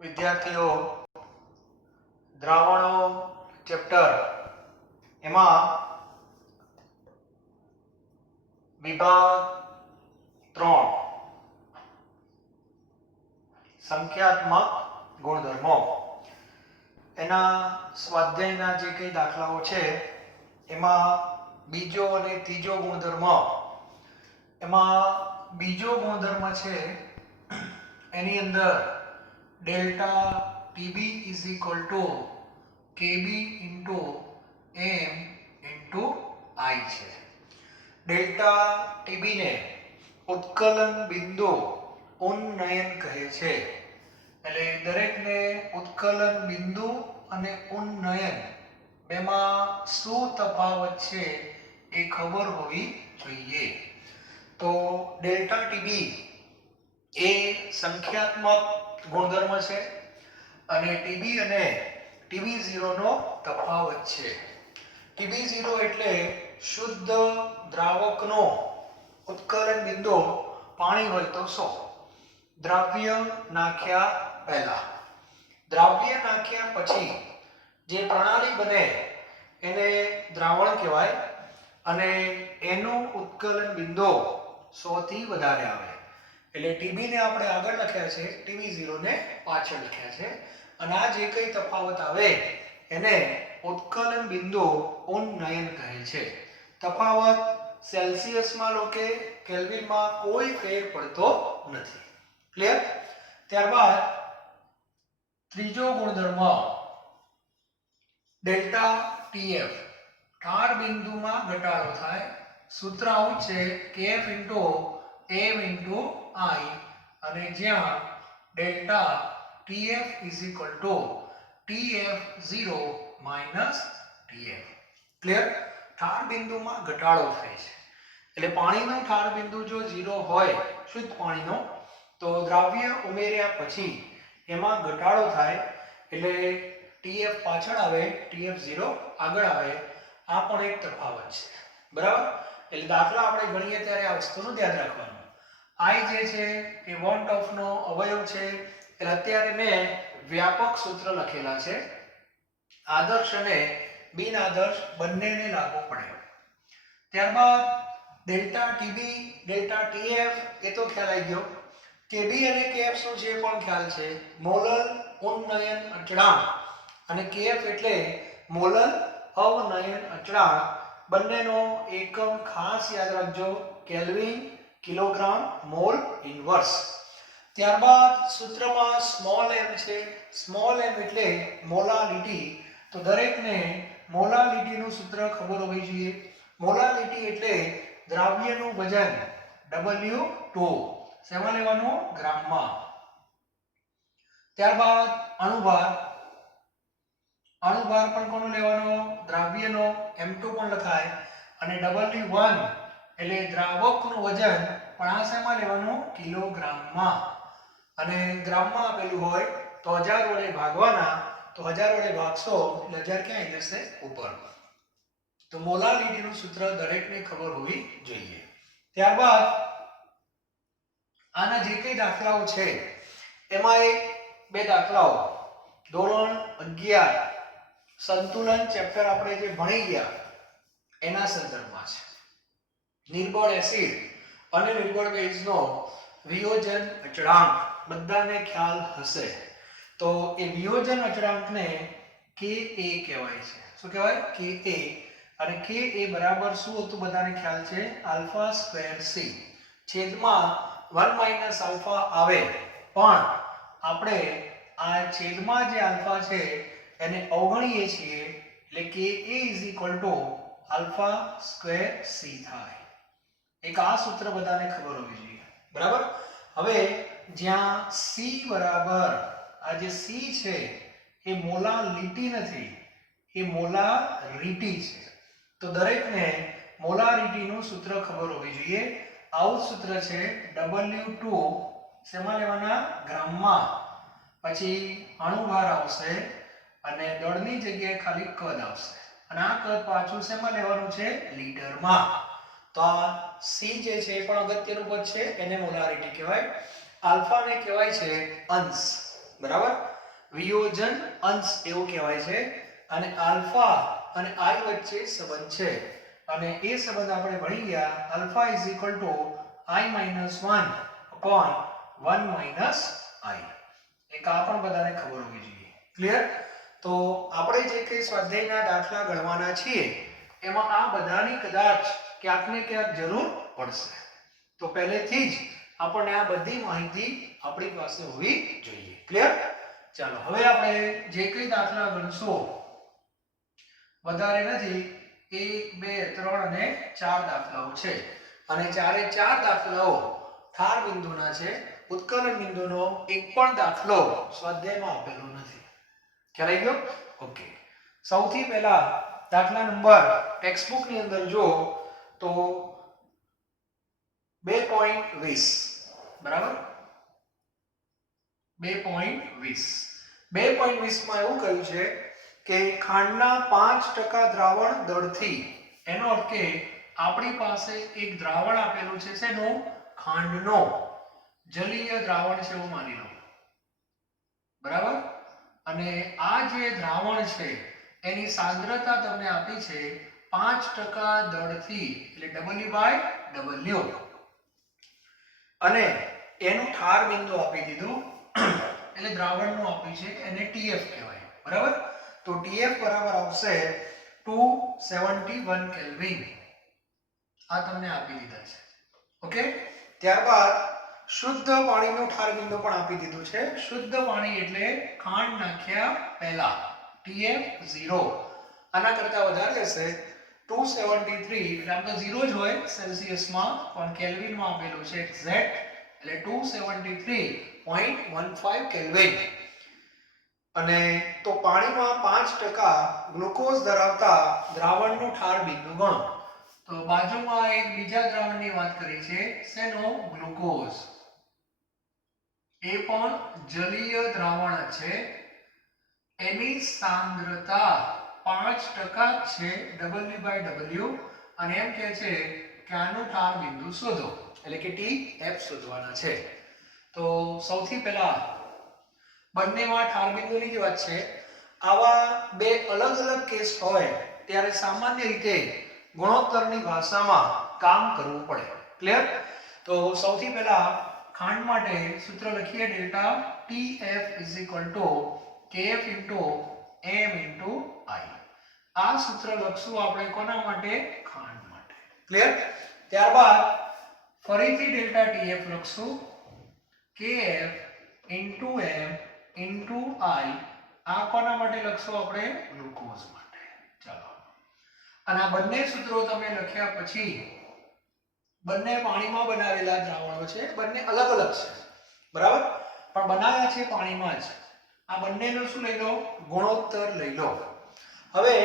વિદ્યાર્થીઓ દ્રાવણો ચેપ્ટર એમાં વિભાગ 3 સંખ્યાત્મક ગુણધર્મો એના સ્વાધ્યાયના જે કઈ દાખલાઓ છે એમાં બીજો અને ત્રીજો ગુણધર્મ એમાં બીજો ગુણધર્મ છે એની અંદર delta TB is equal to KB into M into I છે. ડેલ્ટા ટીબી ને ઉત્કલન બિંદુ ઉન્નયન કહે છે. એટલે દરેકને ઉત્કલન બિંદુ અને ઉન્નયન બેમાં શું તફાવત છે એ ખબર હોવી જોઈએ. તો ડેલ્ટા ટીબી એ સંખ્યાત્મક ગુણધર્મ છે અને ટીબી અને ટીબી0 નો તફાવત છે. ટીબી0 એટલે શુદ્ધ દ્રાવકનો ઉત્કલન બિંદુ પાણી હોય તો 100 દ્રાવ્ય નાખ્યા પહેલા. દ્રાવ્ય નાખ્યા પછી જે પ્રણાલી બને એને દ્રાવણ કહેવાય અને એનું ઉત્કલન બિંદુ 100 થી વધારે આવે. એટલે ટીબી ને આપણે આગળ લખ્યા છે, ટીબી0 ને પાછળ લખ્યા છે અને આ જે કઈ તફાવત આવે એને ઉત્કલન બિંદુ ઉન્નયન કહે છે. તફાવત સેલ્સિયસમાં લો કે કેલ્વિનમાં કોઈ ફેર પડતો નથી. ક્લિયર? ત્યારબાદ ત્રીજો ગુણધર્મ ડેલ્ટા ટીએફ ઠાર બિંદુમાં ઘટાડો થાય. સૂત્ર આવું છે kf into m into i અને જ્યાં delta tf is equal two tf0 minus tf. Clear? ઠાર બિંદુમાં ઘટાડો થાય છે એટલે પાણીનો ઠાર બિંદુ જો 0 હોય શુદ્ધ પાણીનો તો દ્રાવ્ય ઉમેર્યા પછી એમાં ઘટાડો થાય એટલે tf પાછળ આવે, tf0 આગળ આવે. આ પણ એક તફાવત છે. બરાબર? એટલે દાખલા આપણે ગણીએ ત્યારે આ વસ્તુનું ધ્યાન રાખવાનું. I જે છે એ વોન્ટ ઓફ નો અવયવ છે એટલે અત્યારે મેં વ્યાપક સૂત્ર લખેલા છે. આદર્શ અને બિન આદર્શ બંનેને લાગુ પડે. ત્યારબાદ ડેલ્ટા ટીબી ડેલ્ટા ટીએફ એ તો ખ્યાલ આવી ગયો. કેબી અને કેએફ શું છે પણ ખ્યાલ છે. મોલર ઉન્નયન અચળાંક અને કેએફ એટલે મોલર અવનયન અચળાંક. બંનેનો એકમ ખાસ યાદ રાખજો, કેલ્વિન, કિલોગ્રામ, મોલ ઇન્વર્સ. ત્યારબાદ સૂત્રમાં સ્મોલ m છે. સ્મોલ m એટલે મોલાલિટી. તો દરેકને મોલાલિટીનું સૂત્ર ખબર હોવી જોઈએ. મોલાલિટી એટલે દ્રાવ્યનું વજન W2. શેમાં લેવાનું? ગ્રામમાં. ત્યારબાદ અણુભાર. અણુભાર પણ કોનો લેવાનો? દ્રાવ્યનો. M2 પણ લખાય અને W1 એટલે દ્રાવકનું વજન પણ આ શેમાં લેવાનું? કિલોગ્રામમાં. અને ગ્રામમાં આપેલું હોય તો 1000 વડે ભાગવાના. તો 1000 વડે ભાગશો એટલે 1000 ક્યાં આવી જશે? ઉપર. તો મોલાલિટીનું સૂત્ર દરેકને ખબર હોવી જોઈએ. ત્યારબાદ આના જે કઈ દાખલાઓ છે એમાં બે દાખલાઓ ધોરણ 11 સંતુલન ચેપ્ટર આપણે જે ભણી ગયા એના સંદર્ભમાં છે. નિર્બળ એસિડ અને નિર્બળ બેઝનો વિયોજન અચળાંક બધાને ખ્યાલ હશે. તો એ વિયોજન અચળાંકને Ka કહેવાય છે. શું કહેવાય? Ka. અને Ka બરાબર શું હતું બધાને ખ્યાલ છે? Alpha square C. છેદમાં 1 માઇનસ આલ્ફા આવે પણ આપણે આ છેદમાં જે આલ્ફા છે એને અવગણીએ છીએ એટલે Ka is equal to alpha square C થાય. એક આ સૂત્ર બધાને ખબર હોવી જોઈએ. બરાબર? હવે જ્યાં સી બરાબર આ જે સી છે એ મોલાલિટી નથી, એ મોલારિટી છે. તો દરેકને મોલારિટીનું સૂત્ર ખબર હોવી જોઈએ. આવું સૂત્ર છે W2 શેમાં લેવાના? ગ્રામમાં. પછી અણુભાર આવશે અને દળની જગ્યાએ ખાલી કદ આવશે અને આ કદ પાછું શેમાં લેવાનું છે? લીટરમાં. તો આ સી જે છે એ પણ અગત્યનું પદ છે, એને મોલારિટી કહેવાય. આલ્ફાને કહેવાય છે અંશ. બરાબર, વિયોજન અંશ એવું કહેવાય છે. અને આલ્ફા અને આઈ વચ્ચે સંબંધ છે અને એ સંબંધ આપણે ભણી ગયા. Alpha is equal two i minus 1 upon 1 minus i. એક આ પણ બધાને ખબર હોવી જોઈએ. ક્લિયર? તો આપણે જે કંઈ સ્વાધ્યાયના દાખલા ગણવાના છીએ એમાં આ બધાની કદાચ ક્યાંક ને ક્યાંક જરૂર પડશે. તો પહેલેથી જ આપણને આ બધી માહિતી આપણી પાસે હોવી જોઈએ. ક્લિયર? ચાલો હવે આપણે જે કંઈ દાખલા ગણશું વધારે નથી, 1 2 3 અને 4 દાખલાઓ છે અને ચારે ચાર દાખલાઓ ધાર બિંદુના છે. ઉત્કલન બિંદુનો એક પણ દાખલો સ્વાધ્યાયમાં આપેલો નથી. ખ્યાલ આવી ગયો? ઓકે. સૌથી પહેલા દાખલા નંબર ટેક્સ્ટબુક ની અંદર જો તો 2.20 બરાબર, 2.20 માં એવું કહ્યું છે કે ખાંડના 5% દ્રાવણ દળથી, એનો અર્થ કે આપણી પાસે એક દ્રાવણ આપેલું છે શેનું? ખાંડનો. જલીય દ્રાવણ છે એવું માની લો. બરાબર? અને આ જે દ્રાવણ છે એની સાંદ્રતા તમને આપી છે 5% દળથી, એટલે W/W. અને એનું ઠાર બિંદુ આપી દીધું એટલે દ્રાવણનું આપ્યું છે એને TF કહેવાય. બરાબર? તો TF બરાબર આવશે 271 કેલ્વિન. આ તમને આપી દીધા છે. ઓકે. ત્યારબાદ શુદ્ધ પાણીનું ઠાર બિંદુ પણ આપી દીધું છે. શુદ્ધ પાણી એટલે ખાંડ નાખ્યા પહેલા TF 0. આના કરતા વધારે હશે 273, એટલે આમ તો 0 જ હોય સેલ્સિયસમાં, પણ કેલ્વિનમાં આપેલું છે એક્ઝેક્ટ, એટલે 273.15 કેલ્વિન. અને તો પાણીમાં 5% ગ્લુકોઝ ધરાવતા દ્રાવણનું ઠાર બિંદુ ગણો. તો બાજુમાં એક બીજા દ્રાવણની વાત કરી છે, શેનો? ગ્લુકોઝ. એ પણ જલીય દ્રાવણ છે. એની સાંદ્રતા 5% છે W/W. અને એમ કહે છે કે આનું ઠાર બિંદુ શોધો, એટલે કે TF શોધવાના છે. તો સૌથી પહેલા બંનેમાં ઠાર બિંદુની જ વાત છે. આવા બે અલગ અલગ કેસ હોય ત્યારે સામાન્ય રીતે ગુણોત્તરની ભાષામાં કામ કરવું પડે. ક્લિયર? તો સૌથી પહેલા ખાંડ માટે સૂત્ર લખીએ, delta TF KF × m × I. આ સૂત્ર લખશું આપણે કોના માટે? ખાંડ માટે. ક્લિયર? ત્યારબાદ ફરીથી ડેલ્ટા TF લખશું, KF × m × I. આ કોના માટે લખશું આપણે? ગ્લુકોઝ માટે. ચાલો. અને આ બંને સૂત્રો તમે લખ્યા પછી બંને પાણીમાં બનાવેલા દ્રાવણો છે, બંને અલગ અલગ છે. બરાબર? પણ બનાવ્યા છે પાણીમાં જ. આ બંનેનો શું લઈ લો? ગુણોત્તર લઈ લો. હવે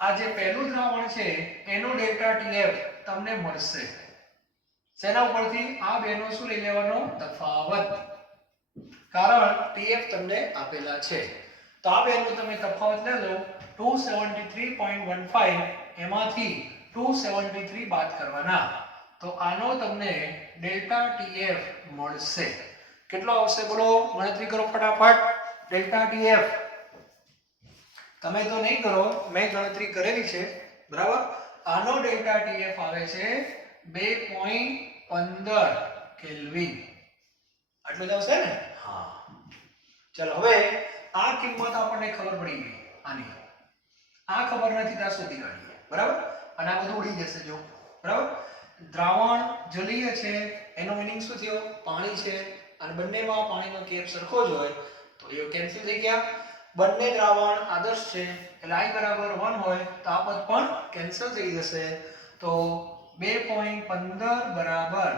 આ જે પહેલું દ્રાવણ છે એનો ડેલ્ટા TF તમને મળશે શેના ઉપરથી? આ બેનો શું લઈ લેવાનો? તફાવત. કારણ TF તમને આપેલા છે. તો આ બેનો તમે તફાવત લે લો 273.15, એમાંથી 273 બાદ કરવાના. તો આનો તમને ડેલ્ટા TF મળશે. કેટલો આવશે બોલો? ગણતરી કરો ફટાફટ. ડેલ્ટા TF તમે તો નહીં કરો, મેં ગણતરી કરેલી છે. બરાબર? આનો ડેલ્ટા TF આવે છે 2.15 કેલ્વિન. આટલું જ આવશે ને? હા. ચલો હવે આ કિંમત આપણને ખબર પડી ગઈ. આની આ ખબર નથી ત્યાં સુધી કાઢીએ. બરાબર? અને આ બધું ઉડી જશે જો. બરાબર? દ્રાવણ જલીય છે એનો મીનિંગ શું થયો? પાણી છે. અને બંનેમાં પાણીનો કેપ સરખો જ હોય તો એ કેન્સલ થઈ ગયા. બંને દ્રાવણ આદર્શ છે એટલે I બરાબર 1 હોય તો આ પદ પણ કેન્સલ થઈ જશે. તો 2.15 બરાબર,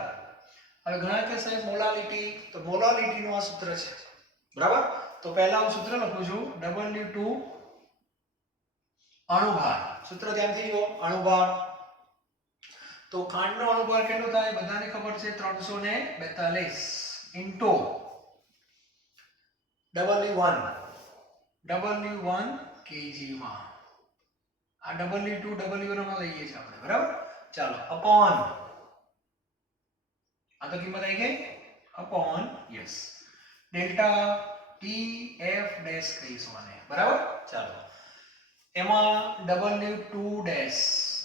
હવે ઘણા કહેશે મોલાલિટી, તો મોલાલિટીનું આ સૂત્ર છે. બરાબર? તો પહેલા હું સૂત્ર લખું છું, W2 અણુભાર. સૂત્ર ધ્યાનથી જુઓ, અણુભાર. તો ખાંડનો અણુભાર કેટલો થાય? બધાને ખબર છે 342 ઇન્ટુ W1 kg માં. આ W2 W1 માં લઈએ છીએ આપણે. બરાબર? ચાલો, અપોન, આ તો કિંમત આવી ગઈ, upon yes delta TF dash કહીશું આને, બરાબર. ચાલો એમાં W2 ડેશ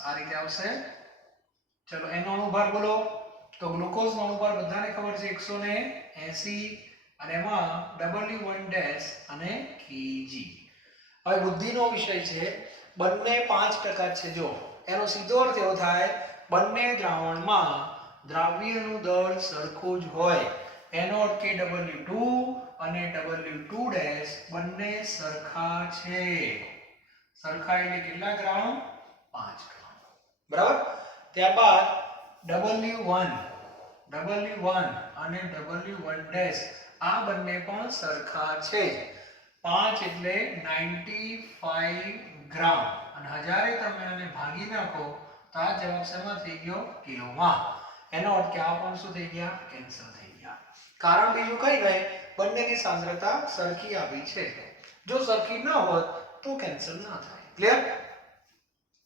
આ રીતે આવશે. ચલો એનો અણુભાર બોલો. તો ગ્લુકોઝ નો અણુભાર બધાને ખબર છે 180 અને એમાં W1 ડેશ અને Kg. હવે બુદ્ધિનો વિષય છે. બંને 5% છે. જો એનો સીધો અર્થ એવો થાય બંને દ્રાવણમાં દ્રાવ્યનું દળ સરખું જ હોય. એનો અર્થ કે W2 અને W2 ડેશ બંને સરખા છે. સરખા એટલે કેટલા ગ્રામ? 5 ગ્રામ, બરાબર. ત્યારબાદ W1 અને W1 ડેશ આ બંને પણ સરખા છે. 5 એટલે 95 ગ્રામ અને હજારે તમે આને ભાગી નાખો તો આ જવાબ શેમાં થઈ ગયો? કિલોમાં. એનો અર્થ કે આ પણ શું થઈ ગયા? કેન્સલ થઈ ગયા. કારણ બીજું કઈ નહીં, બંનેની સાંદ્રતા સરખી આવી છે. જો સરખી ન હોત તો કેન્સલ ના થાય. ક્લિયર?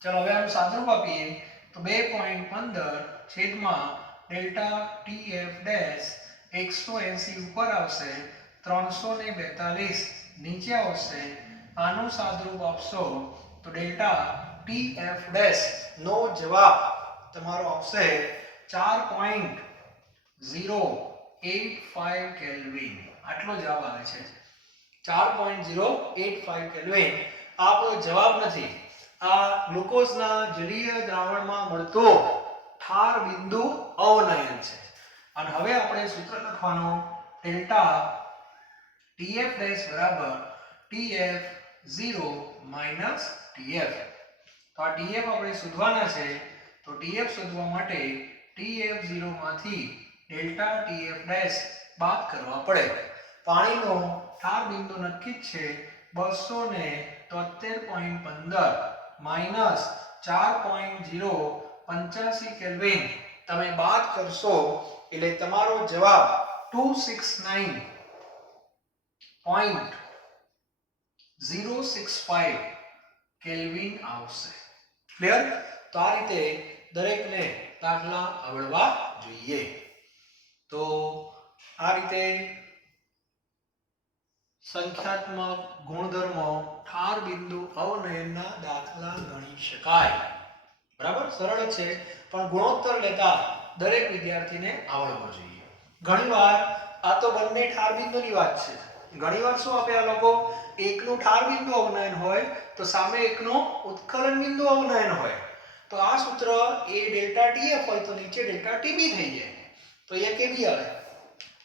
ચલો હવે આનું સાદુરૂપ આપીએ તો 2.15 છેદમાં ડેલ્ટા TF ડેશ 180 ઉપર આવશે, 342 નીચે આવશે. આનું સાદુરૂપ આપશો તો ડેલ્ટા TF ડેશ નો જવાબ તમારો આવશે 4.085 કેલ્વિન. આટલો જવાબ આવે છે. 4.085 કેલ્વિન આપણો જવાબ નથી. આ ગ્લુકોઝના જલીય દ્રાવણમાં મળતો ઠાર બિંદુ અવનયન છે. અને હવે આપણે સૂત્ર લખવાનું ડેલ્ટા TF ડેશ બરાબર TF0 માઈનસ TF. તો આ TF આપણે શોધવાના છે. તો TF શોધવા માટે TF0 માંથી ડેલ્ટા TF ડેશ બાદ કરવા પડે. પાણીનો ઠાર બિંદુ નક્કી જ છે 273.15 માઈનસ 4.085 કેલ્વિન. તમે બાદ કરશો એટલે તમારો જવાબ 269.065 કેલ્વિન આવશે. ક્લિયર? તો આ રીતે દરેકને દાખલા આવડવા જોઈએ. તો આ રીતે સંખ્યાત્મક ગુણધર્મો ઠાર બિંદુ અવનયનના દાખલા ગણી શકાય. બરાબર? સરળ છે પણ ગુણોત્તર લેતા દરેક વિદ્યાર્થીને આવડવો જોઈએ. ઘણીવાર આ તો બંને ઠાર બિંદુની વાત છે. ઘણીવાર શું આપે આ લોકો? એકનું ઠાર બિંદુ અવનયન હોય તો સામે એકનું ઉત્કલન બિંદુ અવનયન હોય. તો આ સૂત્ર એ ડેલ્ટા TF હોય તો નીચે ડેલ્ટા TB થઈ જાય. તો એ KB આવે.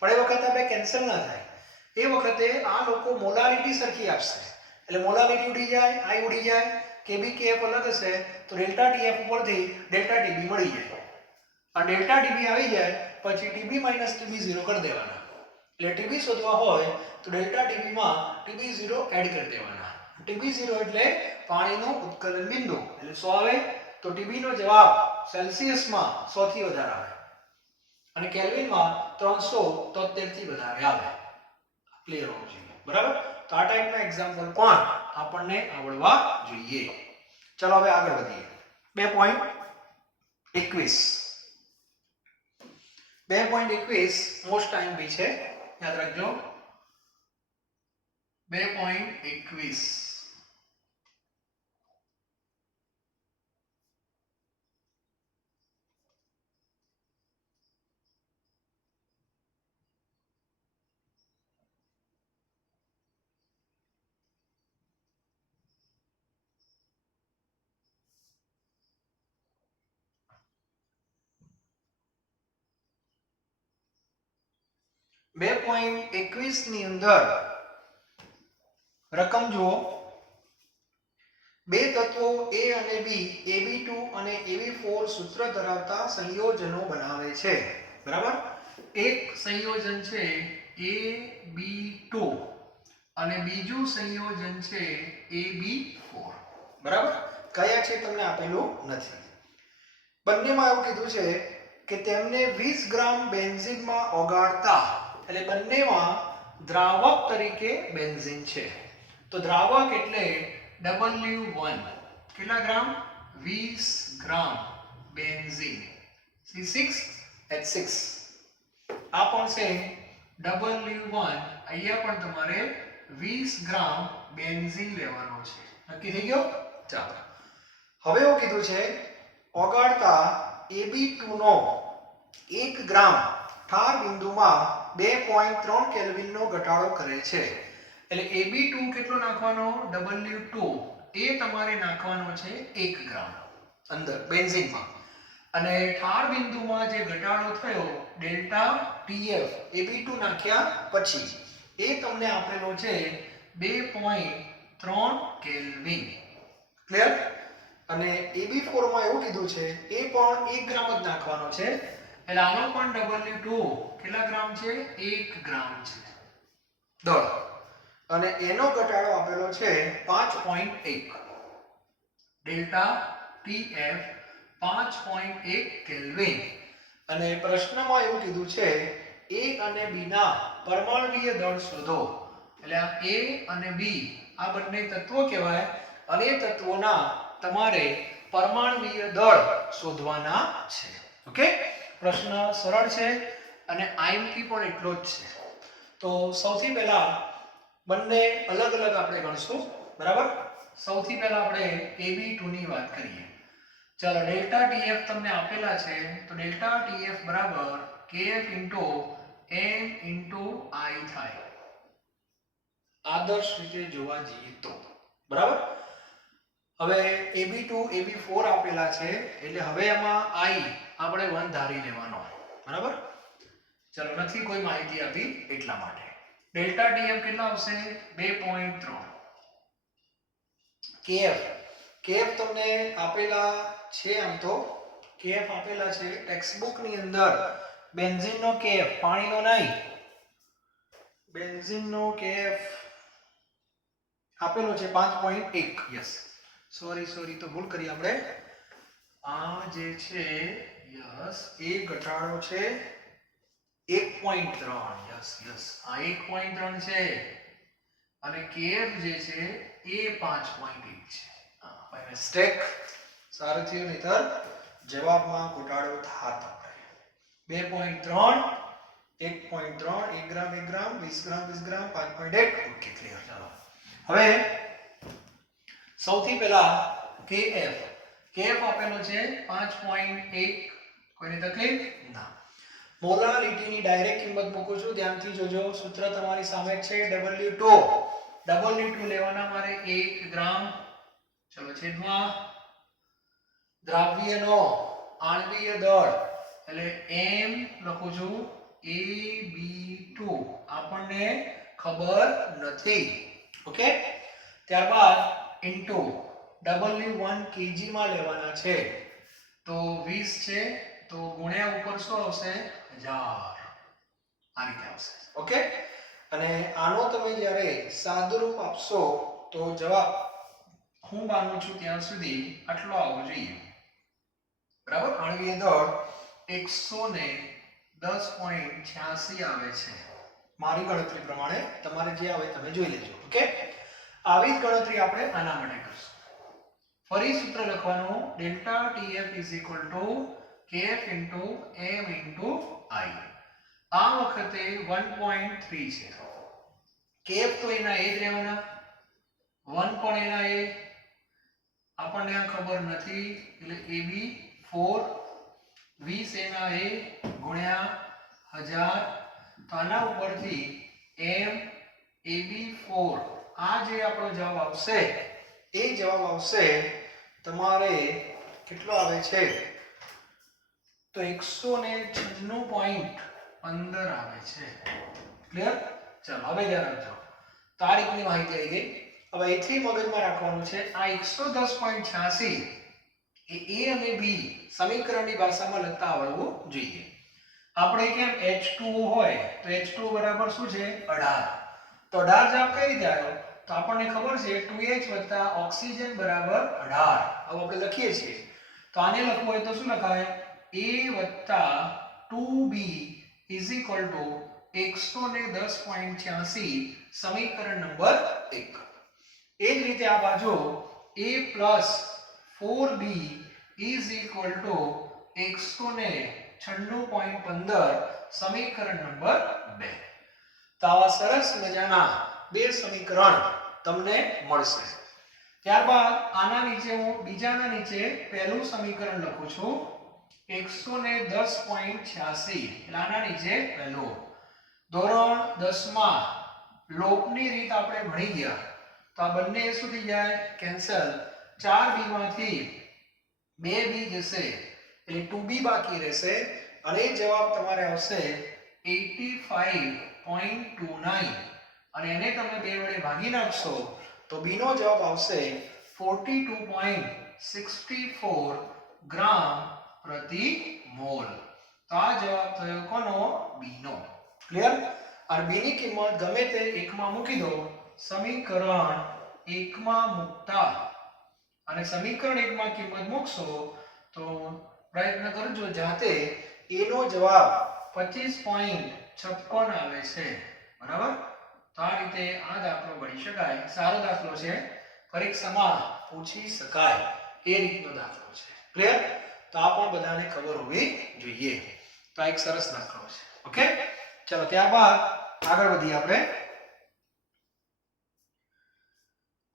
પણ એ વખતે આપણે કેન્સલ ના થાય. એ વખતે આ લોકો મોલારિટી સરખી આપશે. એટલે મોલારિટી ઉડી જાય, I ઉડી જાય, KB KF અલગ હશે તો ડેલ્ટા TF ઉપરથી ડેલ્ટા TB મળી જાય. આ ડેલ્ટા TB આવી જાય પછી TB - TB0 કરી દેવાના. એટલે TB શોધવા હોય તો ડેલ્ટા TB માં TB0 એડ કરી દેવાના. TB0 એટલે પાણીનું ઉત્કલન બિંદુ. એટલે 100 આવે તો TB નો જવાબ સેલ્સિયસમાં 100 થી વધારે આવે અને કેલ્વિનમાં 373 થી વધારે આવે. ક્લિયર હોવું જોઈએ. બરાબર? તો આ ટાઈપના એક્ઝામ્પલ પણ આપણને આવડવા જોઈએ. ચલો હવે આગળ વધીએ. 2.21 મોસ્ટ ટાઈમ બી છે, યાદ રાખજો. 2.21 ની અંદર રકમ જુઓ. બે તત્વો A અને B AB2 અને AB4 સૂત્ર ધરાવતા સંયોજનો બનાવે છે. બરાબર? એક સંયોજન છે AB2 અને બીજું સંયોજન છે AB4. બરાબર? કયા છે તમને આપેલું નથી. બંનેમાં એવું કીધું છે કે તેમને 20 ગ્રામ બેન્ઝીનમાં ઓગાળતા, એટલે બંનેમાં દ્રાવક તરીકે બેન્ઝીન છે. તો દ્રાવક એટલે W1 કેટલા ગ્રામ? 20 ગ્રામ બેન્ઝીન C6H6. આ પણ છે W1 અહીંયા પણ તમારે 20 ગ્રામ બેન્ઝીન લેવાનો છે. નક્કી થઈ ગયો? ચાલો હવે એવું કીધું છે ઓગાળતા Ab2 નો 1 ગ્રામ ઠાર બિંદુમાં 2.3 કેલ્વિનનો ઘટાડો કરે છે. એટલે Ab2 કેટલો નાખવાનો? W2 એ તમારે નાખવાનો છે 1 ગ્રામ અંદર બેન્ઝીનમાં. અને ઠાર બિંદુમાં જે ઘટાડો થયો ડેલ્ટા TF Ab2 નાખ્યા પછી એ તમને આપેલો છે 2.3 કેલ્વિન. ક્લિયર? અને Ab4 માં એવું કીધું છે એ પણ 1 ગ્રામ જ નાખવાનો છે. એટલે આનો પણ W2 કેટલા ગ્રામ છે? 1 ગ્રામ છે દળ. અને એનો ઘટાડો આપેલો છે 5.1 ડેલ્ટા TF 5.1 કેલ્વિન. અને પ્રશ્નમાં એવું કીધું છે A અને B ના પરમાણુીય દળ શોધો. એટલે આ A અને B આ બંને તત્વો કહેવાય અને એ તત્વોના તમારે પરમાણુીય દળ શોધવાના છે. ઓકે, પ્રશ્ન સરળ છે અને IMP પણ એટલો જ છે. તો સૌથી પહેલા બંને અલગ અલગ આપણે ગણશું. બરાબર? સૌથી પહેલા આપણે Ab2 ની વાત કરીએ. ચાલો ડેલ્ટા TF તમને આપેલા છે તો ડેલ્ટા TF બરાબર KF m I થાય આદર્શ રીતે જોવા જઈએ તો. બરાબર? હવે Ab2 Ab4 આપેલા છે એટલે હવે આમાં I આપણે 1 ધારી લેવાનો. બરાબર? ચલો નથી કોઈ માહિતી આપી એટલા માટે. ડેલ્ટા TF કેટલા આવશે? 2.3. KF તમને આપેલા છે. આમ તો KF આપેલા છે ટેક્સ્ટબુક ની અંદર. બેન્ઝીનનો KF, પાણીનો નહીં, બેન્ઝીનનો KF આપેલો છે 5.1. યસ, સોરી તો ભૂલ કરી આપણે. આ જે છે યસ એ ઘટાડો છે 1.3. યસ આ 1.3 છે અને KF જે છે એ 5.1 છે. બાય મિસ્ટેક સારું થયું, નહીતર જવાબમાં ઘટાડો થાત. 2.3 1.3 1 ગ્રામ 1 ગ્રામ 20 ગ્રામ 20 ગ્રામ 5.1. Okay, clear. ચાલો હવે સૌથી પહેલા KF આપેલો છે 5.1. કોઈને તકલીફ ના? મોલારિટીની ડાયરેક્ટ કિંમત મૂકું છું, ધ્યાનથી જોજો. સૂત્ર તમારી સામે છે W2 લેવાના મારે 1 ગ્રામ. ચલો છેદમાં દ્રાવ્યનો આણ્વીય દળ એટલે m લખું છું Ab2 આપણને ખબર નથી. ઓકે, ત્યારબાદ ઇન્ટુ W1 kg માં લેવાના છે તો 20 છે તો ગુણ્યા ઉપર શું આવશે? 1000. આ રીતે આવશે. ઓકે, અને આનો તમે જ્યારે સાદુરૂપ આપશો તો જવાબ હું માનું છું ત્યાં સુધી આટલો આવવો જોઈએ. બરાબર? આણ્વીય દળ 110.86 આવે છે મારી ગણતરી પ્રમાણે. તમારે જે આવે તમે જોઈ લેજો. ઓકે, આવી જ ગણતરી આપણે આના માટે કરશું. ફરી સૂત્ર લખવાનું delta TF KF m I. આ વખતે 1.3 છે. KF તો એના એ જ રહેવાના, 1 પણ એના એ. આપણને આ ખબર નથી એટલે Ab4 20 એના એ ગુણ્યા 1000. તો આના ઉપરથી m Ab4 આ જે આપણો જવાબ આવશે એ જવાબ આવશે તમારે કેટલો આવે છે તો 196.15 આવે છે. ક્લિયર? ચાલો હવે ધ્યાન રાખજો. તારીખની માહિતી આવી ગઈ. હવે અહીંથી મગજમાં રાખવાનું છે આ 110.86 એ A અને B સમીકરણની ભાષામાં લખતા આવડવું જોઈએ. આપણે કેમ H2O હોય તો H2O બરાબર શું છે? 18. તો 18 જવાબ કઈ રીતે આવ્યો? તો આપણને ખબર છે 2H વત્તા ઓક્સિજન બરાબર 18. હવે આપણે લખીએ છીએ તો આને લખવું હોય તો શું લખાય? A વત્તા 2B ઇઝ ઇક્વલ ટુ 110.86 સમીકરણ નંબર 1. એ જ રીતે આ બાજુ A plus 4B is equal two 196.15 સમીકરણ નંબર 2. તો આવા સરસ મજાના બે સમીકરણ તમને મળશે. ત્યારબાદ આના નીચે હું બીજાના નીચે પહેલું સમીકરણ લખું છું 110.86 એટલે આના નીચે પહેલું. ધોરણ 10 માં લોપની રીત આપણે ભણી ગયા તો આ બંને શું થઈ જાય કેન્સલ. 4b માંથી 2b જશે એટલે 2b બાકી રહેશે અને જવાબ તમારે આવશે 85.29 અને એને તમે 2 વડે ભાગી નાખશો તો b નો જવાબ આવશે 42.64 ગ્રામ પ્રતિ મોલ. તો આ જવાબ થયો કોનો b નો. ક્લિયર? અને b ની કિંમત ગમે તે એકમાં મૂકી દો. સમીકરણ 1 માં મૂકતા અને સમીકરણ 1 માં કિંમત મૂકશો તો પ્રયત્ન કરજો જાતે. a નો જવાબ 25.56 આવે છે. બરાબર? તો આ રીતે આ દાખલો ગણી શકાય. સારો દાખલો છે, પરીક્ષામાં પૂછી શકાય એ રીતનો દાખલો છે. ક્લિયર? તો આ પણ બધાને ખબર હોવી જોઈએ. તો આ એક સરસ દાખલો છે. ઓકે, ચલો ત્યારબાદ આગળ વધીએ આપણે.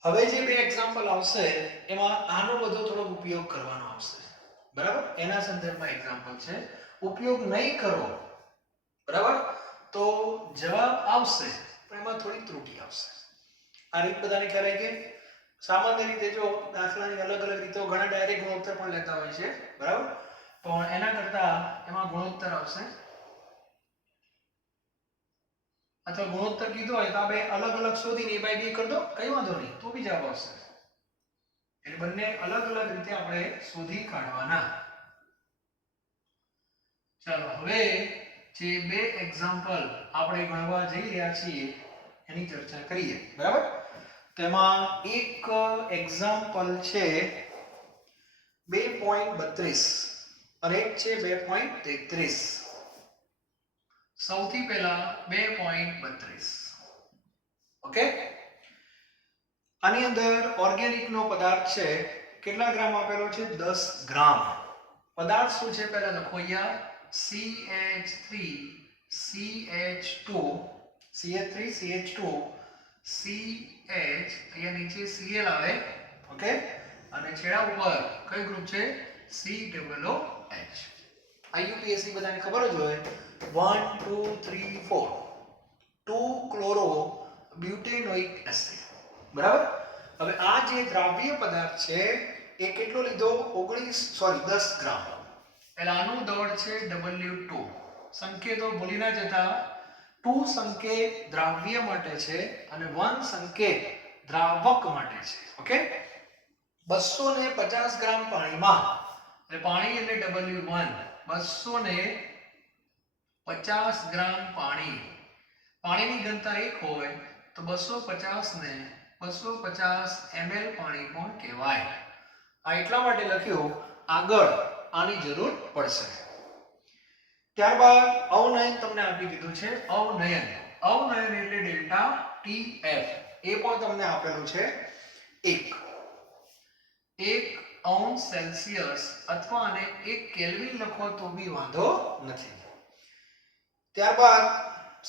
હવે જે બે એક્ઝામ્પલ આવશે એમાં આનો બધો થોડો ઉપયોગ કરવાનો આવશે. બરાબર? એના સંદર્ભમાં એક્ઝામ્પલ છે. ઉપયોગ નહીં કરો બરાબર તો જવાબ આવશે પણ એમાં થોડી ત્રુટી આવશે. આ રીત બધાને કરાય કે સામાન્ય રીતે જો દાખલાની અલગ અલગ રીતો ઘણા ડાયરેક્ટ ગુણોત્તર પણ લેતા હોય છે. બરાબર? પણ એના કરતા એમાં ગુણોત્તર આવશે અથવા ગુણોત્તર કીધો હોય તો આ બે અલગ અલગ શોધીને a બાય b કરી દો, કઈ વાંધો નહીં, તો બી જવાબ આવશે. એટલે બંને અલગ અલગ રીતે આપણે શોધી કાઢવાના. ચાલો હવે જે બે એક્ઝામ્પલ આપણે ગણવા જઈ રહ્યા છીએ એની ચર્ચા કરીએ. બરાબર? તેમાં એક એક્ઝામ્પલ છે 2.32 અને એક છે 2.33. સૌથી પહેલા 2.32. ઓકે, આની અંદર ઓર્ગેનિક નો પદાર્થ છે. કેટલા ગ્રામ આપેલો છે? 10 ગ્રામ. પદાર્થ શું છે પહેલા લખો અહીંયા CH3 CH2 CH3 CH2 CH અહીંયા નીચે Cl આવે. ઓકે, અને છેડા ઉપર કઈ ગ્રુપ છે? COOH. IUPAC બધાને ખબર જ હોય 1 2 3 4 2 ક્લોરો બ્યુટેનોઇક એસિડ. બરાબર? હવે આ જે દ્રાવ્ય પદાર્થ છે એ કેટલો લીધો? 10 ગ્રામ. એટલે આનું દળ છે W2. સંકેતો ભૂલી ના જતા. 2 સંકેત દ્રાવ્ય માટે છે અને 1 સંકેત દ્રાવક માટે છે. ઓકે, 250 ગ્રામ પાણીમાં એટલે પાણી એટલે W1 250 ગ્રામ પાણી. પાણીની ઘનતા 1 હોય તો 250 ને 250 ml પાણી પણ કહેવાય. આ એટલા માટે લખ્યું, આગળ આની જરૂર પડશે. ત્યારબાદ અવનયન તમને આપી દીધું છે. અવનયન એટલે ડેલ્ટા TF એ પણ તમને આપેલું છે. 1 અંશ સેલ્સિયસ અથવા અને 1 કેલ્વિન લખો તો બી વાંધો નથી. ત્યારબાદ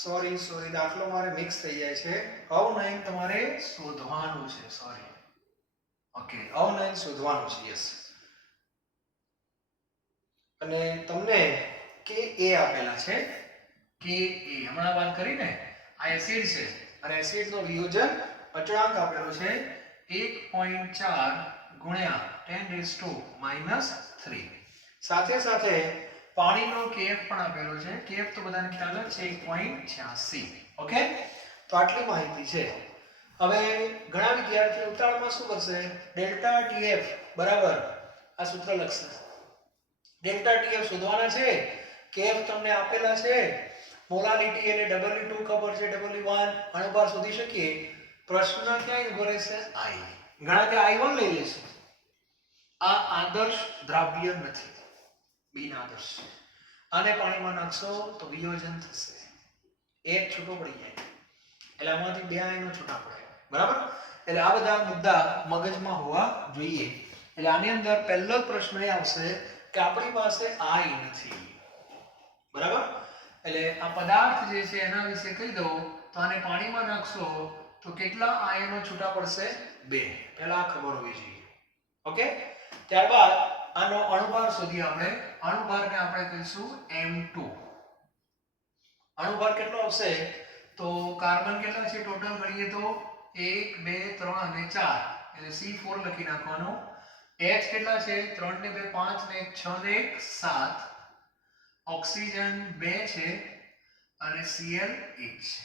સોરી દાખલો મારે મિક્સ થઈ જાય છે. અવનયન તમારે શોધવાનું છે. ઓકે, અવનયન શોધવાનું છે. યસ. અને તમને કે એ આપેલા છે. કે એ હમણાં વાત કરીને આ એસિડ છે અને એસિડનો વિયોજન અચળાંક આપેલો છે 1.4 ગુણ્યા 10⁻³ સાથે સાથે પાણીનો કેએફ પણ આપેલો છે. કેએફ તો બધાને ખ્યાલ જ છે 1.86. ઓકે, તો આટલી માહિતી છે. હવે ઘણા વિદ્યાર્થીઓ ઉતાવળમાં શું કરશે? ડેલ્ટા TF બરાબર આ સૂત્ર લખશે. ડેલ્ટા TF શોધવાના છે. કેએફ તમને આપેલા છે. મોલારિટી એટલે W2 ખબર છે, W1 અણુભાર શોધી શકીએ. પ્રશ્ન ક્યાં ઉભો રહેશે? I. ઘણા કે I1 લઈ લેશે. આ આદર્શ દ્રાવ્ય નથી, બિનઆદર્શ છે. આને પાણીમાં નાખશો તો વિયોજન થશે, એક છૂટો પડી જાય એટલે આમાંથી 2 આયનો છૂટા પડે. બરાબર? એટલે આ બધા મુદ્દા મગજમાં હોવા જોઈએ. એટલે આની અંદર પહેલો પ્રશ્ન એ આવશે કે આપણી પાસે I નથી. બરાબર? એટલે આ પદાર્થ જે છે એના વિશે કહી દઉં તો આને પાણીમાં નાખશો તો કેટલા આયનો છૂટા પડશે? 2. પહેલા ખબર હોવી જોઈએ. ઓકે, ત્યારબાદ આનો અણુભાર શોધીએ આપણે. અણુભારને આપણે કહીશું M2. અણુભાર કેટલો આવશે? તો કાર્બન કેટલા છે ટોટલ ગણીએ તો 1 2 3 અને 4 એટલે C4 લખી નાખવાનો. H કેટલા છે? 3 ને 2 5 ને 6 ને 1 7. ઓક્સિજન 2 છે અને Cl 1 છે.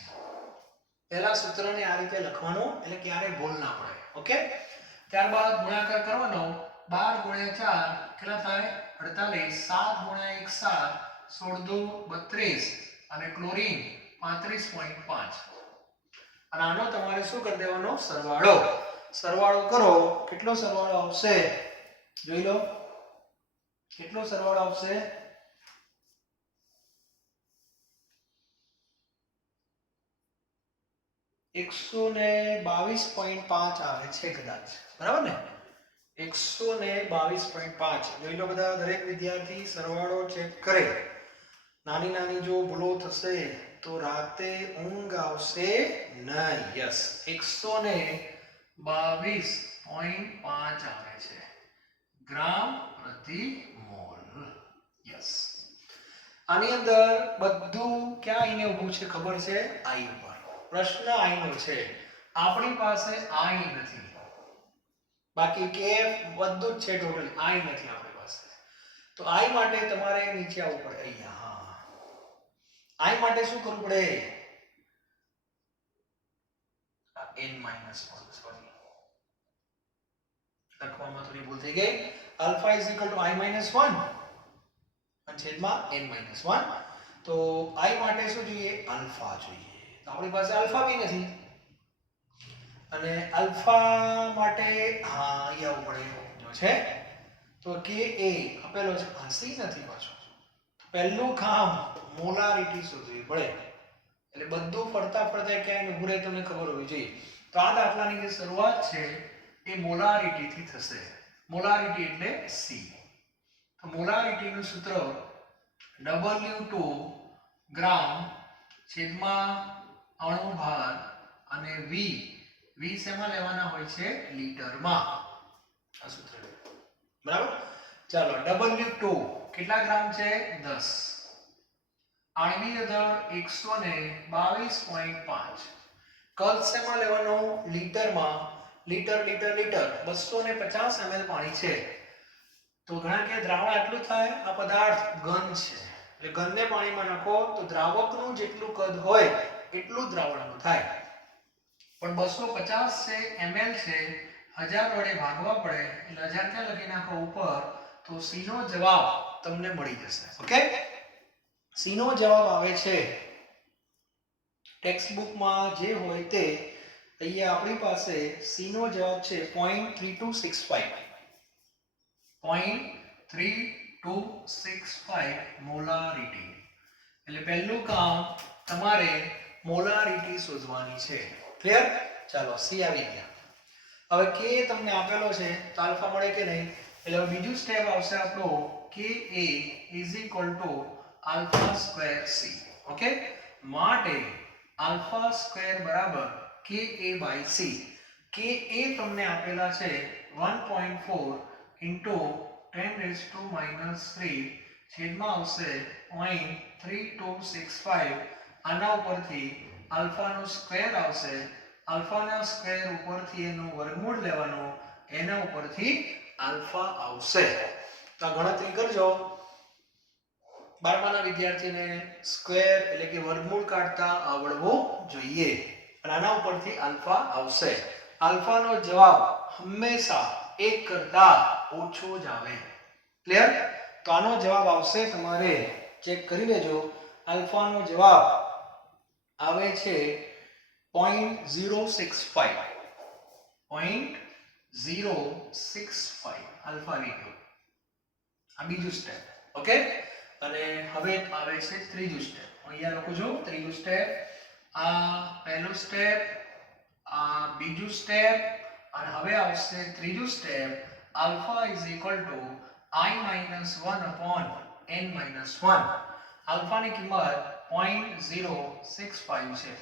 પહેલા સૂત્રને આ રીતે લખવાનું એટલે ક્યારે ભૂલ ના પડે. ઓકે, ત્યારબાદ ગુણાકાર કરવાનો. 12 ગુણ્યા 4 કેટલા થાય? 48. 7 ગુણ્યા 1 7. 16 દુ 32 અને ક્લોરીન 35.5. અને આનો તમારે શું કરી દેવાનો? સરવાળો. સરવાળો કરો. કેટલો સરવાળો આવશે? જોઈ લો કેટલો સરવાળો આવશે? 122.5 આવે છે કદાચ, બરાબર ને? 122.5. જોઈ લો બધા, દરેક વિદ્યાર્થી સરવાળો ચેક કરે. નાની નાની જો ભૂલો થશે તો રાતે ઊંઘ આવશે નહીં. યસ, 122.5 આવે છે ગ્રામ પ્રતિ મોલ. યસ, આની અંદર બધું ક્યાં આઈને ઊભું છે ખબર છે? આઈ ઉપર. પ્રશ્ન આઈનો છે, આપણી પાસે આઈ નથી. બાકી કે બધું જ છે ટોટલ, આઈ નથી આપણી પાસે. તો આઈ માટે તમારે નીચે આવવું પડે. અહીંયા આઈ માટે શું કરવું પડે? n-1, સોરી લખવામાં થોડી ભૂલ થઈ ગઈ. Alpha is equal two i-1 અને છેદમાં n-1. તો i માટે શું જોઈએ? આલ્ફા જોઈએ. તો આપણી પાસે આલ્ફા બી નથી અને આલ્ફા માટે હા અહીંયા આવવું પડે જો છે. તો કે એ આપેલો છે, સી નથી પાછો. પહેલું કામ મોલારિટી શોધવી પડે. એટલે બધું ફરતા ફરતા ક્યાંય ઊભું રહે તમને ખબર હોવી જોઈએ. તો આ દાખલાની જે શરૂઆત છે એ મોલારિટી થી થશે. મોલારિટી એટલે સી. તો મોલારિટીનું સૂત્ર W2 ગ્રામ છેદમાં અણુભાર અને V શેમાં લેવાના હોય છે? લીટરમાં. આ સૂત્ર બરાબર. ચાલો, W2 કેટલા ગ્રામ છે? 10. આણ્વીય દળ 122.5. કદ શેમાં લેવાનો? લીટરમાં. લીટર લીટર લીટર 250 ml પાણી છે. તો ઘણા કે દ્રાવણ આટલું થાય. આ પદાર્થ ઘન છે એટલે ઘનને પાણીમાં નાખો તો દ્રાવકનું જેટલું કદ હોય એટલું દ્રાવણનું થાય. પણ 250 છે ml છે, 1000 વડે ભાગવા પડે એટલે 1000 ક્યાં લખી નાખો ઉપર. તો સી નો જવાબ તમને મળી જશે. ઓકે, સી નો જવાબ આવે છે ટેક્સ્ટ બુકમાં જે હોય તે. અહીંયા આપણી પાસે સી નો જવાબ છે 0.3265. 0.3265 મોલારિટી. એટલે પહેલું કામ તમારે મોલારિટી શોધવાની છે. ક્લિયર? ચાલો, સી આવી ગયા. હવે કે તમને આપેલો છે તો આલ્ફા મળે કે નહીં? એટલે હવે બીજું સ્ટેપ આવશે આપણો કે એ is equal to alpha square C. Okay, માટે આલ્ફા સ્ક્વેર બરાબર કે એ બાય સી. કે એ તમને આપેલા છે 1.4 ઇન્ટુ 10⁻³ છેદમાં આવશે 0.3265. આના ઉપરથી આલ્ફાનો સ્ક્વેર આવશે. આલ્ફાના સ્ક્વેર ઉપરથી એનું વર્ગમૂળ લેવાનું, એના ઉપરથી આલ્ફા આવશે. તો આ ગણતરી કરજો. 12માના વિદ્યાર્થીને સ્ક્વેર એટલે કે વર્ગમૂળ કાઢતા આવડવું જોઈએ. અને આના ઉપરથી આલ્ફા આવશે. આલ્ફાનો જવાબ હંમેશા 1 કરતા ઓછો જ આવે. ક્લિયર? તો આનો જવાબ આવશે, તમારે ચેક કરી લેજો. આલ્ફાનો જવાબ આવે છે 0.065. 0.065 આલ્ફા આવી ગયો. આ બીજું સ્ટેપ. ઓકે, અને હવે આવે છે ત્રીજું સ્ટેપ. અહીંયા લખું છું ત્રીજું સ્ટેપ. આ પહેલું સ્ટેપ, આ બીજું સ્ટેપ અને હવે આવશે ત્રીજું step. Alpha is equal two i-1 upon n-1. આલ્ફાની કિંમત 0.065 છે.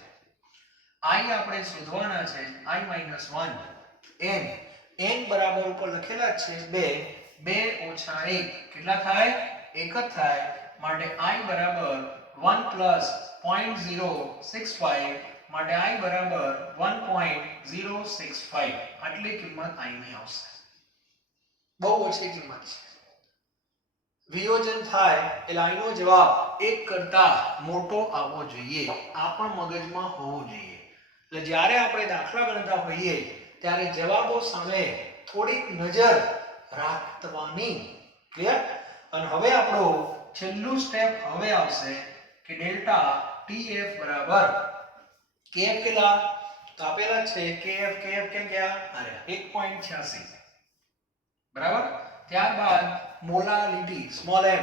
i આપણે શોધવાના છે i - 1 n n બરાબર ઉપર લખેલા છે 2 2 - 1 કેટલા થાય 1 જ થાય માટે i બરાબર 1 + 0.065 માટે i બરાબર 1.065 આટલી કિંમત i ની આવશે. બહુ ઓછી કિંમત છે. વિયોજન થાય એટલે i નો જવાબ 1 કરતા મોટો આવવો જોઈએ. આ પણ મગજમાં હોવું જોઈએ. એટલે જ્યારે આપણે દાખલા ગણતા હોઈએ ત્યારે જવાબો સામે થોડીક નજર રાખવાની. ક્લિયર? અને હવે આપણું છેલ્લું સ્ટેપ હવે આવશે કે ડેલ્ટા TF બરાબર KF કેટલા તો આપેલા છે KF કેમ ગયા અરે 1.86 બરાબર. ત્યારબાદ મોલાલિટી સ્મોલ m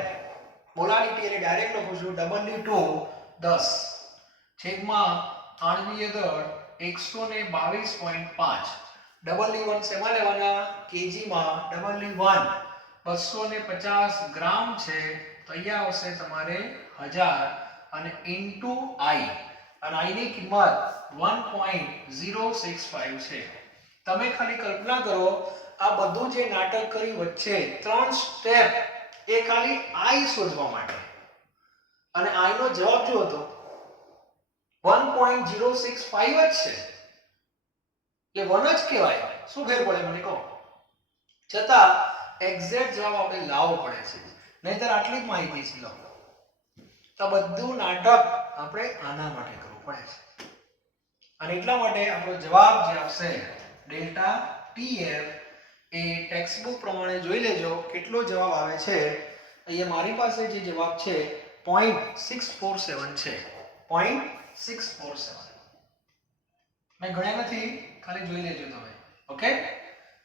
મોલાલિટી એટલે ડાયરેક્ટ લખું છું W2 10 છેદમાં આણ્વીય દળ 122.5 W1 શેમાં લેવાના કેજીમાં W1 250 ગ્રામ છે તો અહીંયા આવશે તમારે 1000 અને ઇન્ટુ i અને i ની કિંમત 1.065 છે. તમે ખાલી કલ્પના કરો આ બધું જે નાટક કરી વચ્ચે 3 સ્ટેપ એ ખાલી i શોધવા માટે અને i નો જવાબ જો હતો 1.065 જ છે એટલે 1 જ કહેવાય. શું ફેર પડે મને કહો? છતાં એક્ઝેક્ટ જવાબ આપણે લાવવો પડે છે નહીંતર આટલી જ માહિતી છે લો તો બધું નાટક આપણે આના માટે કરવું પડે છે અને એટલા માટે આપણો જવાબ જે આવશે ડેલ્ટા TF એ ટેક્સ્ટ બુક પ્રમાણે જોઈ લેજો કેટલો જવાબ આવે છે. અહીંયા મારી પાસે જે જવાબ છે 0.647 છે 0.647 મેં ગણ્યા નથી ખાલી જોઈ લેજો તમે. ઓકે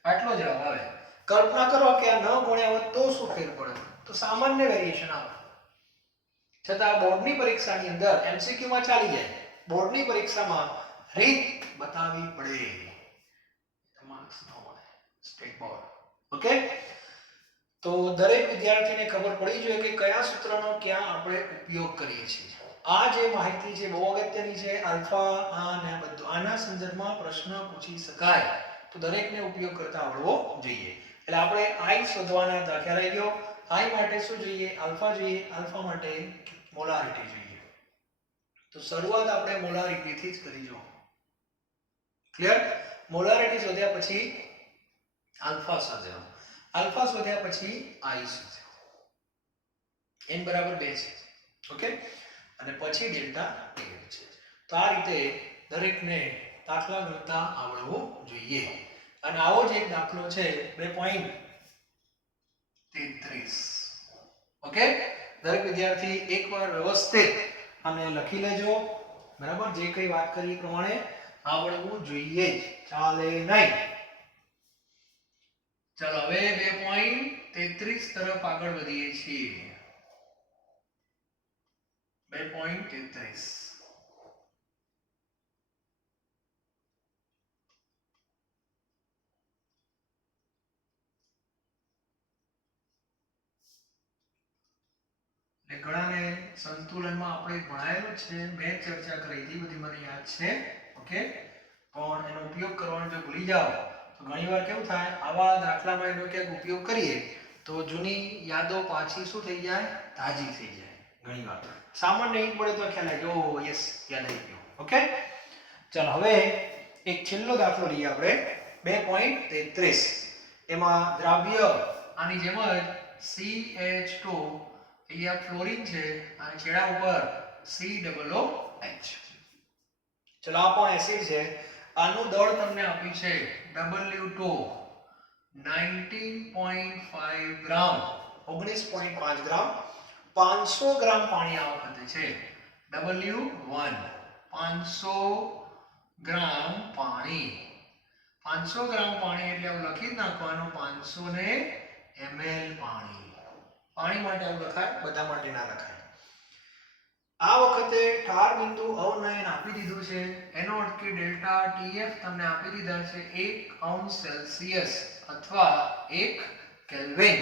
આટલો જવાબ આવે. કલ્પના કરો કે આ ન ગુણ્યા હોત તો શું ફેર પડે તો સામાન્ય વેરિએશન આવે. છતાં બોર્ડની પરીક્ષાની અંદર MCQ માં ચાલી જાય. બોર્ડની પરીક્ષામાં રીત બતાવવી પડે. માર્ક્સ ન મળે સ્ટેટ બોર્ડ. ઓકે તો દરેક વિદ્યાર્થીને ખબર પડી જોઈએ કે કયા સૂત્રનો ક્યાં આપણે ઉપયોગ કરીએ છીએ. આ જે માહિતી છે બહુ અગત્યની છે. આલ્ફા અને આ બધું આના સંદર્ભમાં પ્રશ્ન પૂછી શકાય તો દરેકને ઉપયોગ કરતા આવડવો જોઈએ. એટલે આપણે i શોધવાના હતા. ખ્યાલ આવી ગયો? i માટે શું જોઈએ? આલ્ફા જોઈએ. આલ્ફા માટે મોલારિટી જોઈએ. તો શરૂઆત આપણે મોલારિટી થી જ કરી જો. ક્લિયર? મોલારિટી શોધ્યા પછી આલ્ફા શોધ્યો. આલ્ફા શોધ્યા પછી i શોધ્યો. n બરાબર 2 છે. ઓકે અને પછી ડેલ્ટા TF છે. તો આ રીતે દરેકને દાખલા ગણતા આવડવું જોઈએ. અને આવો જ એક દાખલો છે 2.33. ઓકે દરેક વિદ્યાર્થી એકવાર વ્યવસ્થિત અને લખી લેજો. બરાબર જે કઈ વાત કરી પ્રમાણે આવડવું જોઈએ જ ચાલે નહીં. ચાલો હવે 2.33 તરફ આગળ વધીએ છીએ. 2.33 ઘણાને સંતુલનમાં આપણે ભણાયેલું છે. મેં ચર્ચા કરી હતી બધી મને યાદ છે. ઓકે પણ એનો ઉપયોગ કરવાનો જો ભૂલી જાઓ તો ઘણીવાર કેવું થાય આવા દાખલામાં એનો ક્યાંક ઉપયોગ કરીએ તો જૂની યાદો પાછી શું થઈ જાય તાજી થઈ જાય. ઘણીવાર સામાન્ય એક પડે તો ખ્યાલ આવી ગયો. યસ યાદ આવી ગયો. ઓકે ચાલો હવે એક છેલ્લો દાખલો લઈએ આપણે 2.33. એમાં દ્રાવ્ય આની જેમ જ CH2 અહીંયા ફ્લોરિન છે અને છેડા ઉપર COOH. ચલો આ પણ એસિડ છે. આનું દળ તમને આપ્યું છે W2 19.5 ગ્રામ 19.5 ગ્રામ 500 ગ્રામ પાણી આ વખતે છે. W1 500 ગ્રામ પાણી 500 ગ્રામ પાણી એટલે આવું લખી જ નાખવાનું 500 ને ml પાણી. પાણી માટે આવું લખાય બધા માટે ના લખાય. આ વખતે ઠાર બિંદુ અવનયન આપી દીધું છે. એનો અર્થ કે ડેલ્ટા TF તમને આપી દીધા છે 1 અંશ સેલ્સિયસ અથવા 1 કેલ્વિન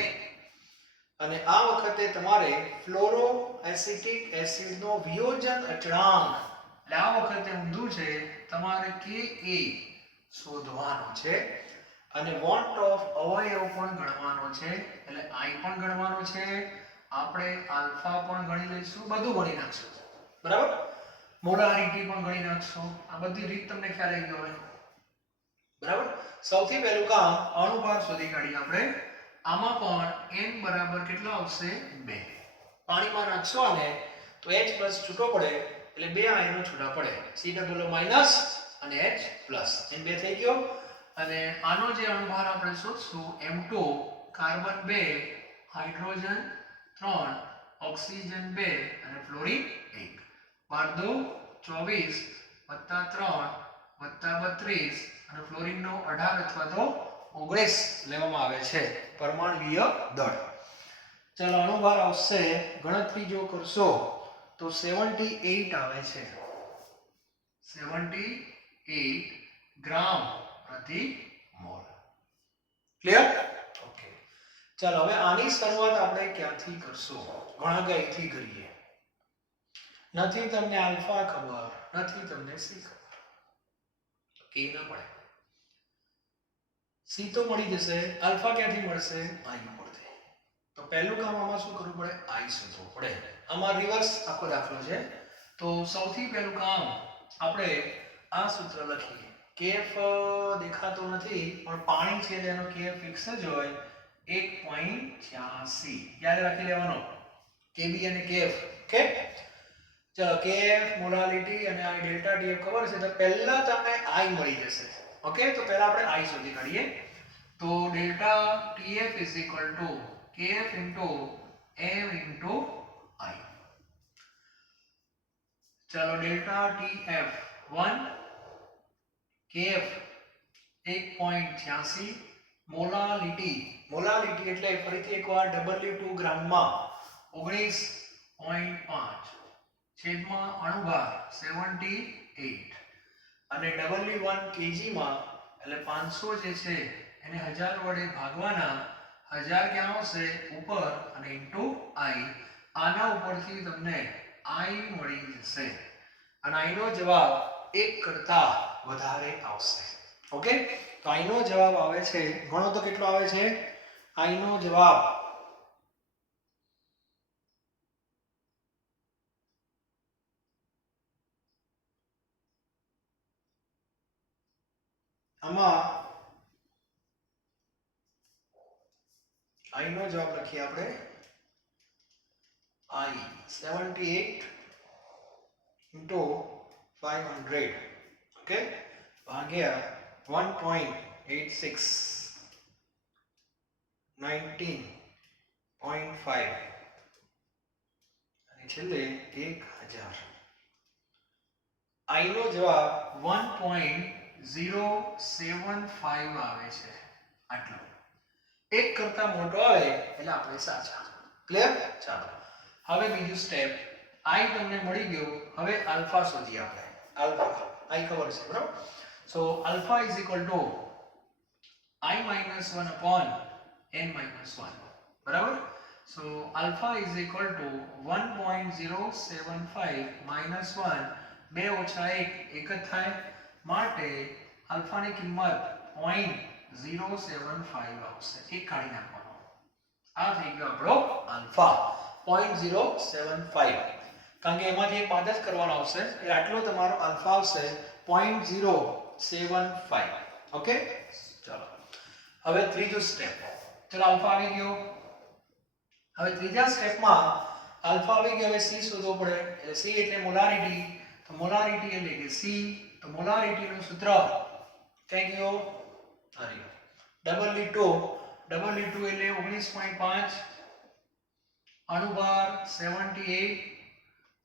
અને આ વખતે તમારે ફ્લોરો એસિટિક એસિડનો વિયોજન અચળાંક, એટલે આ વખતે ઊંધું છે, તમારે Ka શોધવાનો છે અને વોન્ટ ઓફ અવયવ પણ ગણવાનો છે, એટલે I પણ ગણવાનો છે, આપણે આલ્ફા પણ ગણી લઈશું, બધું ગણી નાખશું, બરાબર, મોલારિટી પણ ગણી નાખશું, આ બધી રીત તમને ખ્યાલ આવી ગયો હોય, બરાબર. સૌથી પહેલું કામ અણુભાર શોધી કાઢીએ આપણે. આમાં પણ n બરાબર કેટલો આવશે 2. પાણીમાં નાખશો અને તો H+ છૂટો પડે એટલે બે આયનો છૂટા પડે, C=- અને H+, n 2 થઈ ગયો. અને આનો જે અણુભાર આપણે શોધશું M2, કાર્બન 2, હાઇડ્રોજન 3, ઓક્સિજન 2 અને ફ્લોરિન 1. 12 24 + 3 + 32 અને ફ્લોરિનનો 18 અથવા તો 19 લેવામાં આવે છે પરમાણુય દળ. ચાલો અણુભાર આવશે, ગણતરી જો કરશો તો 78 આવે છે, 78 ગ્રામ પ્રતિ મોલ. ક્લિયર? ઓકે. ચાલો હવે આની શરૂઆત આપણે ક્યાંથી કરશું? ગણાગાઈથી કરીએ. નથી તમને આલ્ફા ખબર, નથી તમને સી ખબર, કે ના પડે. સી તો મળી જશે, આલ્ફા ક્યાંથી મળશે? આઈ ઉપરથી. તો પહેલું કામ આમાં શું કરવું પડે? આઈ શોધવું પડે. આમાં રિવર્સ આખો દાખલો છે. તો સૌથી પહેલું કામ આપણે આ સૂત્ર લખીએ. કેફ દેખાતો નથી પણ પાણી છે એટલે એનો કેફ ફિક્સ જ હોય 1.86. યાદ રાખી લેવાનો કેબી અને કેફ. ઓકે, ચલો કેફ, મોલાલિટી અને આ ડેલ્ટા ટીએફ ખબર છે, તો પહેલા તમને આઈ મળી જશે. ઓકે, તો પહેલા આપણે આઈ શોધી કાઢીએ. તો delta TF KF M I. ચલો ડેલ્ટા ટીએફ 1, KF 1.86, મોલાલિટી એટલે ફરીથી એકવાર W2 ગ્રામમાં 19.5 છેદમાં અણુભાર 78 અને W1 kgમાં એટલે 500 જે છે એને 1000 વડે ભાગવાના, 1000 ક્યાં આવશે? ઉપર, અને ઇન્ટુ I. આના ઉપરથી તમને I મળી જશે અને I નો જવાબ 1 કરતા વધારે આવશે. ઓકે, તો I નો જવાબ આવે છે, ગણો તો કેટલો આવે છે? I નો જવાબ આમાં I નો જવાબ લખીએ આપણે I 78 into 500, ઓકે, ભાગ્યા 1.86 19.5 અને છેલ્લે 1000. I નો જવાબ 1.075 આવે છે. આટલો 1 કરતા મોટો આવે એટલે આપણે સાચા. ક્લિયર? ચાલો હવે બીજું સ્ટેપ. I તમને મળી ગયો, હવે આલ્ફા શોધીએ આપણે. આલ્ફા I ખબર છે, બરાબર. સો આલ્ફા I - -1/n-1, બરાબર. સો આલ્ફા = 1.075 -1, 2 - 1 1 જ થાય, માટે આલ્ફાની કિંમત 0.075 આવશે. એક કાઢી નાખવાનો. આ થઈ ગયો આપણો આલ્ફા 0.075, કારણ કે એમાંથી એક બાદ જ કરવાનો આવશે એટલે આટલો તમારો આલ્ફા આવશે 0.075. ઓકે, ચલો હવે ત્રીજું સ્ટેપ. ચલો આલ્ફા આવી ગયો. હવે ત્રીજા સ્ટેપમાં આલ્ફા આવી ગયો, હવે સી શોધવો પડે. એટલે સી એટલે મોલારિટી. તો મોલારિટી એટલે કે સી, તો મોલારિટીનું સૂત્ર કઈ ગયો? આર્યો W2 એટલે 19.5, અણુભાર 78,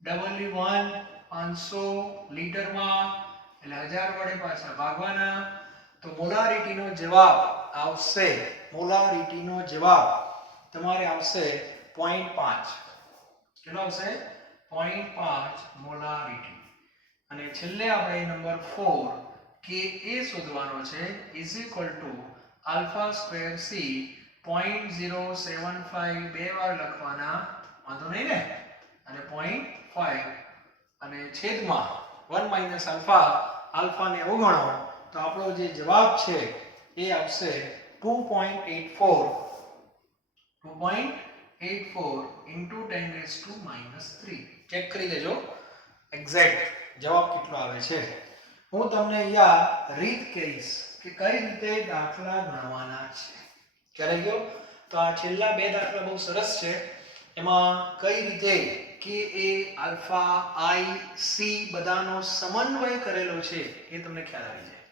W1 500 લીટરમાં એટલે 1000 વડે પાછા ભાગવાના, તો મોલારિટીનો જવાબ આવશે, મોલારિટીનો જવાબ તમારે આવશે 0.5. કેટલો આવશે? 0.5 મોલારિટી. અને છેલ્લે આપણે નંબર 4 Ka શોધવાનો છે, = alpha square C 0.075 બે વાર લખવાના, વાંધો નહીં ને, અને 0.5 અને છેદમાં 1 માઇનસ આલ્ફા, આલ્ફાને અવગણો તો આપણો જે જવાબ છે એ આવશે 2.84 into 10⁻³ ચેક કરી લેજો એક્ઝેક્ટ જવાબ કેટલો આવે છે. હું તમને અહીંયા રીત કહીશ કે કઈ રીતે દાખલા ગણવાના છે. ખ્યાલ આવી ગયો? તો આ છેલ્લા બે દાખલા બહુ સરસ છે. એમાં કઈ રીતે કે એ આલ્ફા આઈ સી બધાનો સમન્વય કરેલો છે એ તમને ખ્યાલ આવી જાય.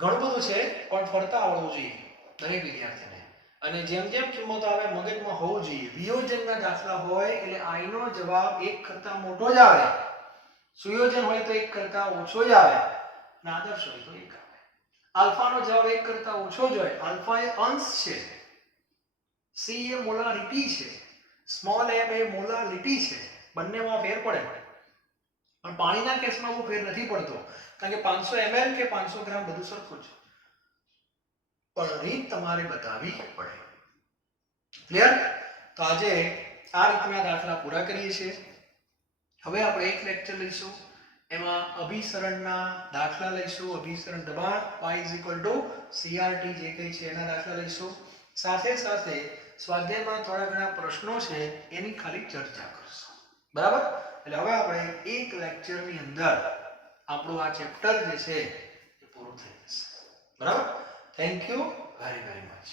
ઘણું બધું છે પણ ફરતા આવડવું જોઈએ દરેક વિદ્યાર્થીને, અને જેમ જેમ કિંમતો આવે મગજમાં હોવું જોઈએ. વિયોજનના દાખલા હોય એટલે આઈ નો જવાબ 1 કરતા મોટો જ આવે, સુયોજન હોય તો 1 કરતા ઓછો જ આવે, અને આદર્શ હોય તો 1 આવે. આલ્ફાનો જવાબ 1 કરતા ઓછો જ હોય. આલ્ફા એ અંશ છે, સી એ મોલારિટી છે, સ્મોલ એમ એ મોલારિટી છે. બંનેમાં ફેર પડે, પણ પાણીના કેસમાં બહુ ફેર નથી પડતો, કારણ કે 500 ml કે 500 ગ્રામ બધું સરખું છે, પણ રીત તમારે બતાવવી પડે. ક્લિયર? તો આજે આ રીતના દાખલા પૂરા કરીએ છીએ. હવે આપણે એક લેક્ચર લઈશું, એમાં અભિસરણના દાખલા લઈશું. અભિસરણ દબાણ y CRT જે કંઈ છે એના દાખલા લઈશું. સાથે સાથે સ્વાધ્યાયમાં થોડા ઘણા પ્રશ્નો છે એની ખાલી ચર્ચા કરશું. બરાબર? એટલે હવે આપણે એક લેક્ચરની અંદર આપણું આ ચેપ્ટર જે છે એ પૂરું થઈ જશે. બરાબર? Thank you very very much.